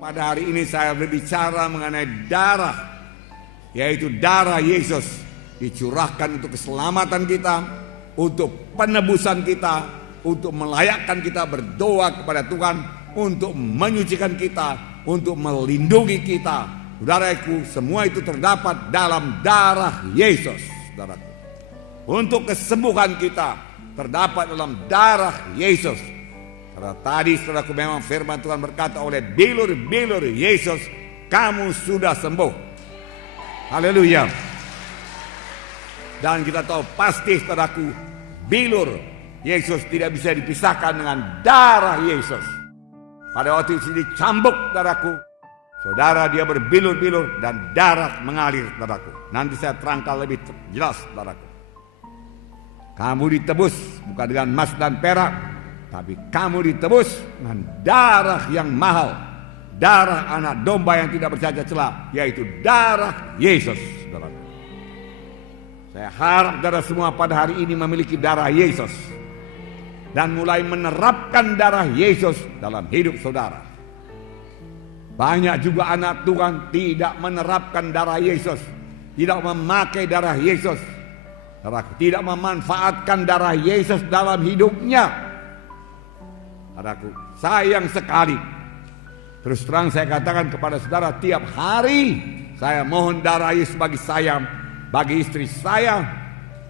Pada hari ini saya berbicara mengenai darah, yaitu darah Yesus dicurahkan untuk keselamatan kita, untuk penebusan kita, untuk melayakkan kita berdoa kepada Tuhan, untuk menyucikan kita, untuk melindungi kita. Saudaraku, semua itu terdapat dalam darah Yesus, saudaraku. Untuk kesembuhan kita terdapat dalam darah Yesus. Karena tadi saudaraku memang firman Tuhan berkata oleh bilur-bilur Yesus, kamu sudah sembuh. Haleluya. Dan kita tahu pasti saudaraku, bilur Yesus tidak bisa dipisahkan dengan darah Yesus. Pada waktu itu dicambuk saudaraku, saudara dia berbilur-bilur dan darah mengalir saudaraku. Nanti saya terangkan lebih jelas saudaraku. Kamu ditebus bukan dengan emas dan perak, tapi kamu ditebus dengan darah yang mahal, darah anak domba yang tidak bercacat celah, yaitu darah Yesus. Saudara. Saya harap saudara semua pada hari ini memiliki darah Yesus dan mulai menerapkan darah Yesus dalam hidup saudara. Banyak juga anak Tuhan tidak menerapkan darah Yesus, tidak memakai darah Yesus, tidak memanfaatkan darah Yesus dalam hidupnya. Saudaraku, sayang sekali. Terus terang saya katakan kepada saudara, tiap hari saya mohon darah Yesus bagi saya, bagi istri saya,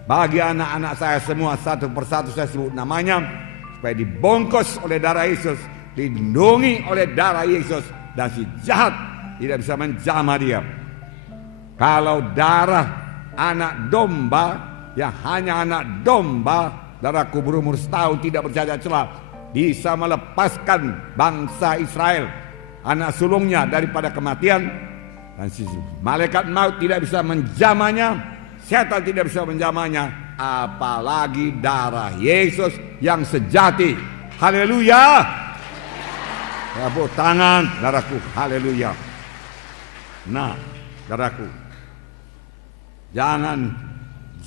bagi anak-anak saya semua, satu persatu saya sebut namanya, supaya dibungkus oleh darah Yesus, dilindungi oleh darah Yesus, dan si jahat tidak bisa menjamah dia. Kalau darah anak domba, yang hanya anak domba, darahku berumur setahun tidak bercacat celah, bisa melepaskan bangsa Israel, anak sulungnya, daripada kematian. Dan si malaikat maut tidak bisa menjamahnya, setan tidak bisa menjamahnya, apalagi darah Yesus yang sejati. Haleluya. Tepuk tangan darahku. Haleluya. Nah darahku, jangan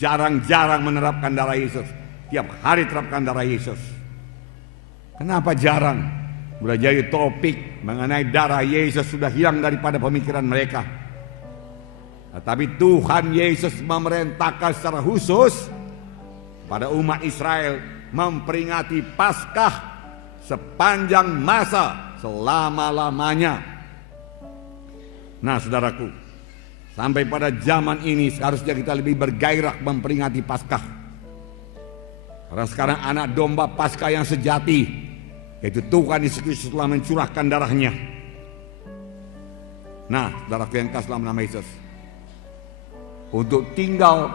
jarang-jarang menerapkan darah Yesus. Tiap hari terapkan darah Yesus. Kenapa jarang? Sudah jadi topik mengenai darah Yesus sudah hilang daripada pemikiran mereka. Tetapi Tuhan Yesus memerintahkan secara khusus pada umat Israel memperingati Paskah sepanjang masa selama-lamanya. Nah saudaraku, sampai pada zaman ini seharusnya kita lebih bergairah memperingati Paskah. Karena sekarang anak domba Paskah yang sejati, yaitu Tuhan Yesus Kristus telah mencurahkan darahnya. Nah, saudaraku yang kasih dalam nama Yesus, untuk tinggal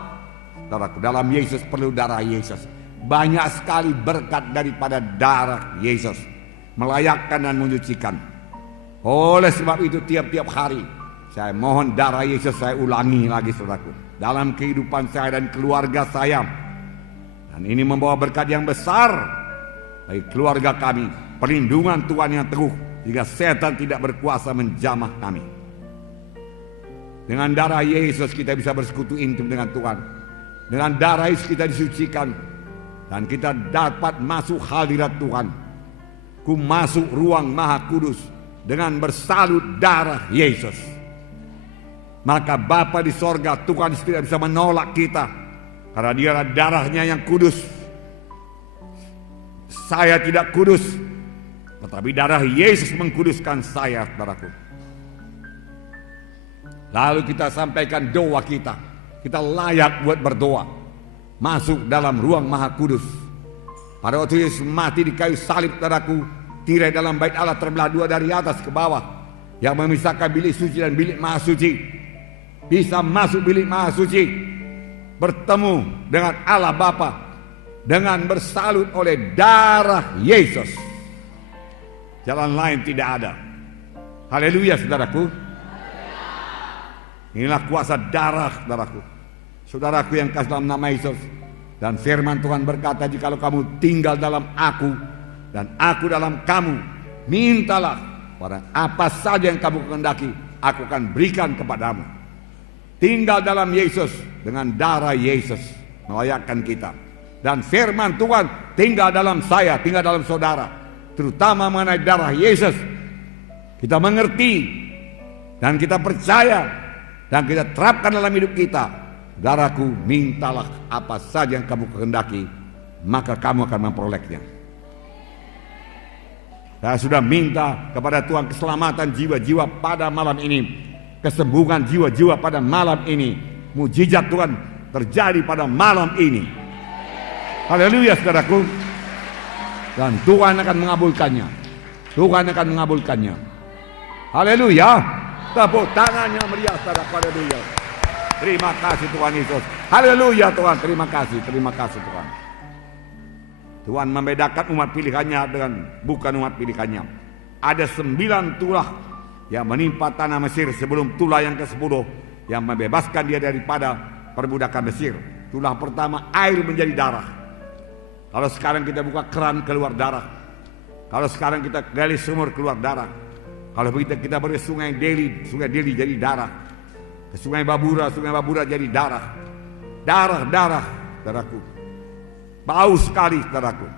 saudaraku dalam Yesus perlu darah Yesus. Banyak sekali berkat daripada darah Yesus, melayakkan dan menyucikan. Oleh sebab itu tiap-tiap hari saya mohon darah Yesus, saya ulangi lagi saudaraku, dalam kehidupan saya dan keluarga saya. Dan ini membawa berkat yang besar bagi keluarga kami, perlindungan Tuhan yang teguh, sehingga setan tidak berkuasa menjamah kami. Dengan darah Yesus kita bisa bersekutu intim dengan Tuhan. Dengan darah Yesus kita disucikan, dan kita dapat masuk hadirat Tuhan. Ku masuk ruang Maha Kudus dengan bersalut darah Yesus. Maka Bapa di sorga, Tuhan tidak bisa menolak kita, karena dia darahnya yang kudus. Saya tidak kudus, tetapi darah Yesus mengkuduskan saya, saudaraku. Lalu kita sampaikan doa kita. Kita layak buat berdoa, masuk dalam ruang Maha Kudus. Pada waktu Yesus mati di kayu salib, saudaraku, tirai dalam bait Allah terbelah dua dari atas ke bawah, yang memisahkan bilik suci dan bilik Maha Suci. Bisa masuk bilik Maha Suci, bertemu dengan Allah Bapa dengan bersalut oleh darah Yesus. Jalan lain tidak ada. Haleluya saudaraku. Inilah kuasa darah saudaraku. Saudaraku yang kasih dalam nama Yesus. Dan firman Tuhan berkata, jikalau kamu tinggal dalam aku dan aku dalam kamu, mintalah pada apa saja yang kamu kehendaki, aku akan berikan kepadamu. Tinggal dalam Yesus dengan darah Yesus melayakkan kita. Dan firman Tuhan tinggal dalam saya, tinggal dalam saudara, terutama mengenai darah Yesus. kita mengerti, dan kita percaya, dan kita terapkan dalam hidup kita, saudaraku, mintalah apa saja yang kamu kehendaki, maka kamu akan memperolehnya. Saya sudah minta kepada Tuhan keselamatan jiwa-jiwa pada malam ini, kesembuhan jiwa-jiwa pada malam ini, mujizat Tuhan terjadi pada malam ini. Haleluya, saudaraku. Dan Tuhan akan mengabulkannya. Tuhan akan mengabulkannya. Haleluya. Tepuk tangannya meriah, saudaraku. Haleluya. Terima kasih Tuhan Yesus. Haleluya Tuhan. Terima kasih. Terima kasih Tuhan. Tuhan membedakan umat pilihannya dengan bukan umat pilihannya. Ada 9 tulah yang menimpa tanah Mesir sebelum tulah yang ke-10 yang membebaskan dia daripada perbudakan Mesir. Tulah pertama, air menjadi darah. Kalau sekarang kita buka keran, keluar darah. Kalau sekarang kita gali sumur, keluar darah. Kalau kita beri sungai Delhi jadi darah. Ke sungai Babura jadi darah. Darah, saudaraku. Bau sekali, saudaraku.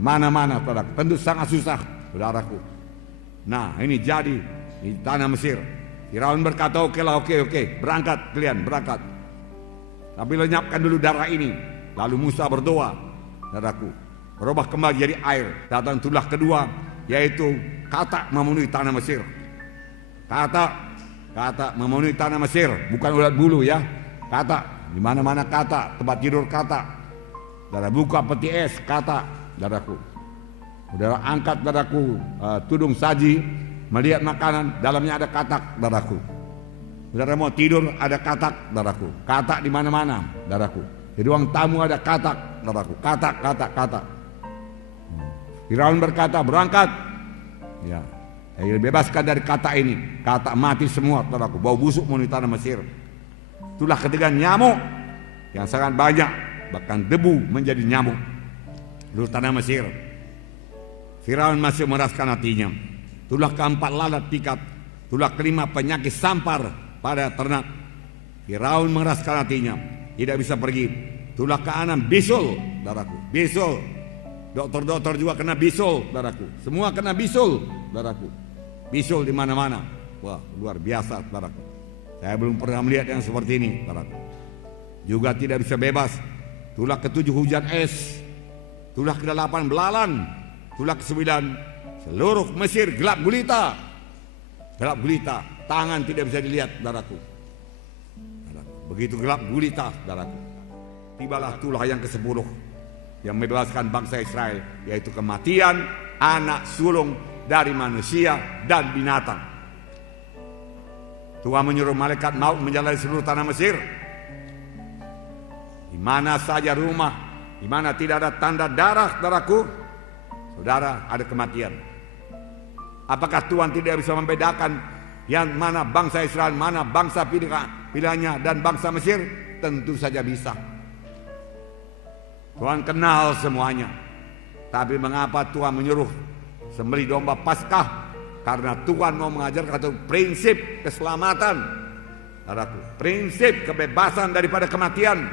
Mana-mana, saudaraku. Tentu sangat susah, saudaraku. Nah, ini jadi di tanah Mesir. Firaun berkata, oke, berangkat kalian, berangkat. Tapi lenyapkan dulu darah ini. Lalu Musa berdoa, saudaraku, berubah kembali jadi air. Datang tulah kedua, yaitu katak memenuhi tanah Mesir. Katak memenuhi tanah Mesir, bukan ulat bulu ya. Katak, di mana-mana katak, tempat tidur katak. Saudara buka peti es katak, saudaraku. Saudara angkat, saudaraku, tudung saji, melihat makanan, dalamnya ada katak, saudaraku. Saudara mau tidur, ada katak, saudaraku. Katak di mana-mana, saudaraku. Di ruang tamu ada katak, saudaraku. Katak. Firaun berkata, berangkat. Ya, bebaskan dari katak ini. Katak mati semua, saudaraku. Bau busuk memenuhi tanah Mesir. Itulah ketiga nyamuk yang sangat banyak, bahkan debu menjadi nyamuk di tanah Mesir. Firaun masih meraskan hatinya. Tulah keempat lalat pikat. Tulah kelima penyakit sampar pada ternak. Firaun meraskan hatinya, tidak bisa pergi. Tulah keenam bisul, saudaraku. Bisul. Dokter juga kena bisul, saudaraku. Semua kena bisul, saudaraku. Bisul di mana-mana. Wah, luar biasa, saudaraku. Saya belum pernah melihat yang seperti ini, saudaraku. Juga tidak bisa bebas. Tulah ke-7 hujan es. Tulah ke-8 belalang. Tulah ke-9 seluruh Mesir gelap gulita. Gelap gulita. Tangan tidak bisa dilihat, saudaraku. Begitu gelap gulita, saudaraku. Tibalah tulah yang ke-10 yang membebaskan bangsa Israel, yaitu kematian anak sulung dari manusia dan binatang. Tuhan menyuruh malaikat maut menjalani seluruh tanah Mesir. Di mana saja rumah, di mana tidak ada tanda darah, saudaraku, saudara, ada kematian. Apakah Tuhan tidak bisa membedakan yang mana bangsa Israel, mana bangsa pilihannya dan bangsa Mesir? Tentu saja bisa. Tuhan kenal semuanya. Tapi mengapa Tuhan menyuruh sembelih domba Paskah? Karena Tuhan mau mengajarkan satu prinsip keselamatan, saudaraku. Prinsip kebebasan daripada kematian.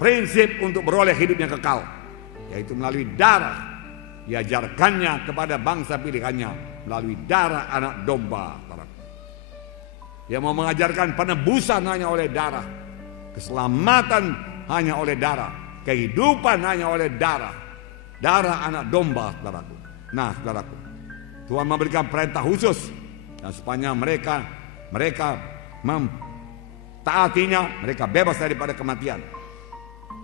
Prinsip untuk beroleh hidup yang kekal, yaitu melalui darah. Diajarkannya kepada bangsa pilihannya melalui darah anak domba, saudaraku. Dia mau mengajarkan penebusan hanya oleh darah, keselamatan hanya oleh darah, kehidupan hanya oleh darah. Darah anak domba, saudaraku. Nah, saudaraku, Tuhan memberikan perintah khusus, dan sepanjang mereka mentaatinya, mereka bebas daripada kematian.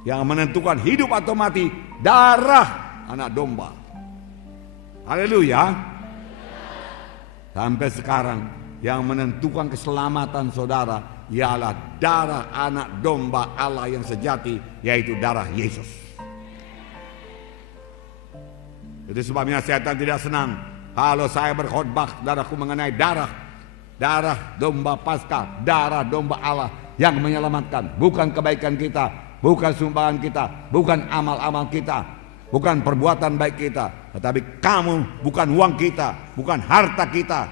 Yang menentukan hidup atau mati, darah anak domba. Haleluya. Sampai sekarang yang menentukan keselamatan saudara ialah darah anak domba Allah yang sejati, yaitu darah Yesus. Itu sebabnya setan tidak senang kalau saya berkhotbah, saudaraku, mengenai darah domba Paskah, darah domba Allah yang menyelamatkan. Bukan kebaikan kita, bukan sumbangan kita, bukan amal-amal kita, bukan perbuatan baik kita, tetapi kamu, bukan uang kita, bukan harta kita,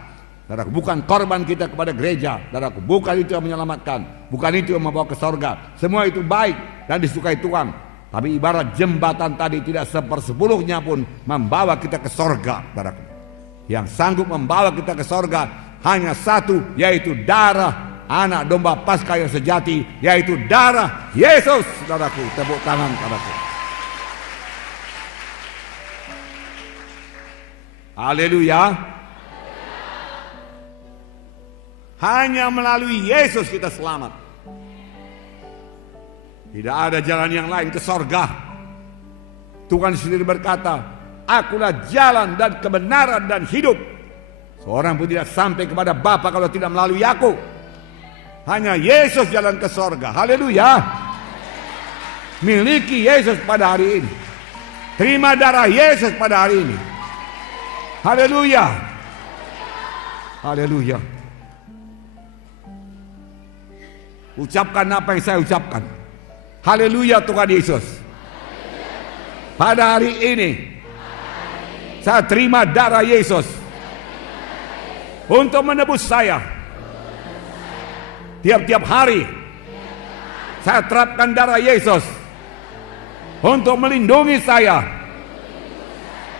saudaraku, bukan korban kita kepada gereja, saudaraku, bukan itu yang menyelamatkan, bukan itu yang membawa ke sorga. Semua itu baik dan disukai Tuhan, tapi ibarat jembatan tadi tidak 1/10 pun membawa kita ke sorga, saudaraku. Yang sanggup membawa kita ke sorga hanya satu, yaitu darah anak domba Paskah yang sejati, yaitu darah Yesus. Saudaraku, tepuk tangan padaku. Haleluya. Hanya melalui Yesus kita selamat. Tidak ada jalan yang lain ke sorga. Tuhan sendiri berkata, akulah jalan dan kebenaran dan hidup. Seorang pun tidak sampai kepada Bapa kalau tidak melalui aku. Hanya Yesus jalan ke sorga. Haleluya. Miliki Yesus pada hari ini. Terima darah Yesus pada hari ini. Haleluya. Haleluya. Ucapkan apa yang saya ucapkan. Haleluya Tuhan Yesus. Pada hari ini saya terima darah Yesus untuk menebus saya. Tiap-tiap hari saya terapkan darah Yesus untuk melindungi saya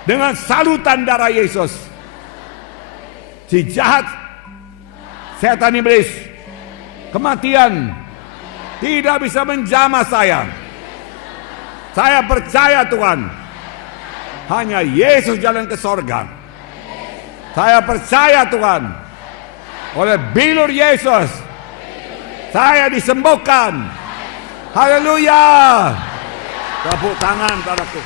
dengan salutan darah Yesus. Si jahat, setan iblis, kematian tidak bisa menjamah saya. Saya percaya Tuhan, hanya Yesus jalan ke sorga. Saya percaya Tuhan, oleh bilur Yesus saya disembuhkan. Haleluya. Tepuk tangan padaku.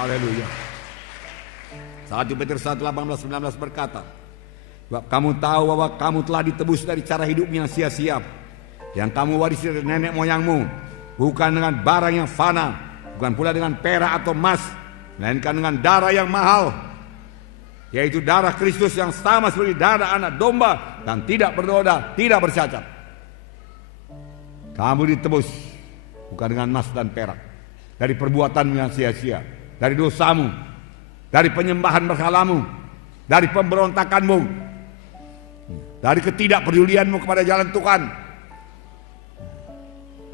Haleluya. 1 Petrus 1:18-19 berkata, sebab kamu tahu bahwa kamu telah ditebus dari cara hidup yang sia-sia, yang kamu warisi dari nenek moyangmu, bukan dengan barang yang fana, bukan pula dengan perak atau emas, melainkan dengan darah yang mahal, yaitu darah Kristus yang sama seperti darah anak domba dan tidak bernoda, tidak bercacat. Kamu ditebus bukan dengan emas dan perak, dari perbuatanmu yang sia-sia, dari dosamu, dari penyembahan berhalamu, dari pemberontakanmu, dari ketidakpedulianmu kepada jalan Tuhan,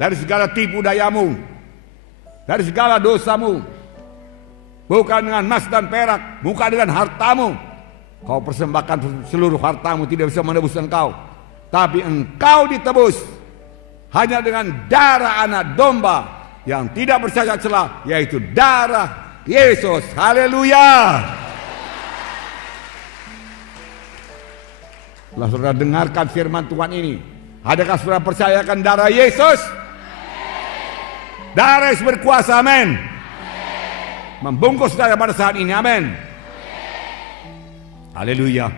dari segala tipu dayamu, dari segala dosamu. Bukan dengan emas dan perak, bukan dengan hartamu. Kau persembahkan seluruh hartamu tidak bisa menebus engkau. Tapi engkau ditebus hanya dengan darah anak domba yang tidak bercacat celah, yaitu darah Yesus. Haleluya. Setelah saudara dengarkan firman Tuhan ini, adakah saudara percayakan darah Yesus? Darah Yesus berkuasa, amin. Membungkus saudara pada saat ini, amin. Haleluya.